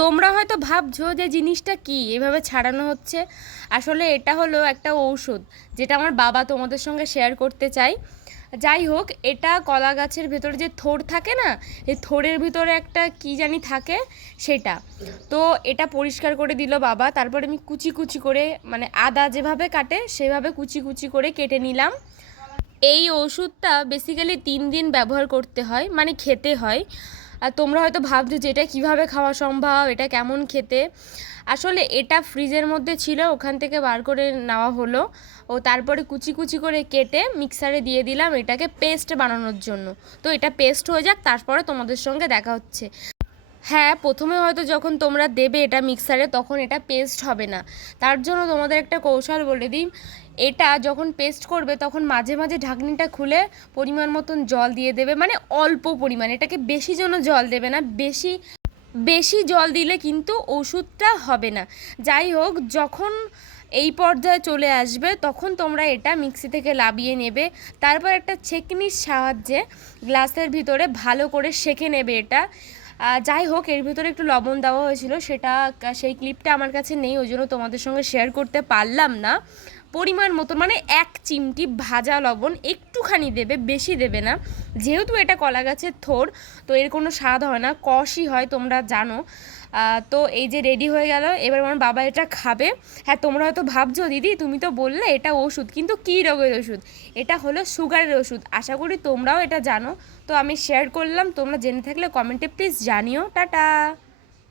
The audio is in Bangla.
তোমরা হয়তো ভাবছো যে জিনিসটা কি এভাবে ছাড়ানো হচ্ছে। আসলে এটা হলো একটা ঔষধ, যেটা আমার বাবা তোমাদের সঙ্গে শেয়ার করতে চাই। যাই হোক, এটা কলা গাছের ভেতরে যে থোড় থাকে না, এই থোড়ের ভিতরে একটা কি জানি থাকে সেটা। তো এটা পরিষ্কার করে দিল বাবা, তারপরে আমি কুচি কুচি করে, মানে আদা যেভাবে কাটে সেভাবে কুচি কুচি করে কেটে নিলাম। এই ওষুধটা বেসিক্যালি 3 দিন ব্যবহার করতে হয়, মানে খেতে হয়। আর তোমরা হয়তো ভাবছো যে এটা কীভাবে খাওয়া সম্ভব, এটা কেমন খেতে। আসলে এটা ফ্রিজের মধ্যে ছিল, ওখান থেকে বার করে নেওয়া হলো। ও তারপরে কুচি কুচি করে কেটে মিক্সারে দিয়ে দিলাম এটাকে পেস্ট বানানোর জন্য। তো এটা পেস্ট হয়ে যাক, তারপরে তোমাদের সঙ্গে দেখা হচ্ছে। হ্যাঁ, প্রথমে হয়তো যখন তোমরা দেবে এটা মিক্সারে তখন এটা পেস্ট হবে না। তার জন্য তোমাদের একটা কৌশল বলে দিই। এটা যখন পেস্ট করবে তখন মাঝে মাঝে ঢাকনিটা খুলে পরিমাণ মতন জল দিয়ে দেবে, মানে অল্প পরিমাণ, এটাকে বেশি জন্য জল দেবে না। বেশি বেশি জল দিলে কিন্তু ওষুধটা হবে না। যাই হোক, যখন এই পর্যায়ে চলে আসবে তখন তোমরা এটা মিক্সি থেকে নামিয়ে নেবে। তারপর একটা ছেঁকনির সাহায্যে গ্লাসের ভিতরে ভালো করে সেঁকে নেবে এটা। যাই হোক, এর ভিতরে একটু লবণ দেওয়া হয়েছিল, সেটা সেই ক্লিপটা আমার কাছে নেই, ওই জন্য তোমাদের সঙ্গে শেয়ার করতে পারলাম না। পরিমাণ মতো, মানে 1 চিমটি ভাজা লবণ একটুখানি দেবে, বেশি দেবে না। যেহেতু এটা কলা গাছের থোড়, তো এর কোনো স্বাদ হয় না, কষই হয়, তোমরা জানো। তো এই যে রেডি হয়ে গেল, এবার আমার বাবা এটা খাবে। হ্যাঁ, তোমরা হয়তো ভাবছো দিদি তুমি তো বললে এটা ওষুধ, কিন্তু কী রোগের ওষুধ? এটা হলো সুগারের ওষুধ। আশা করি তোমরাও এটা জানো। তো আমি শেয়ার করলাম, তোমরা জেনে থাকলে কমেন্টে প্লিজ জানিও। টাটা।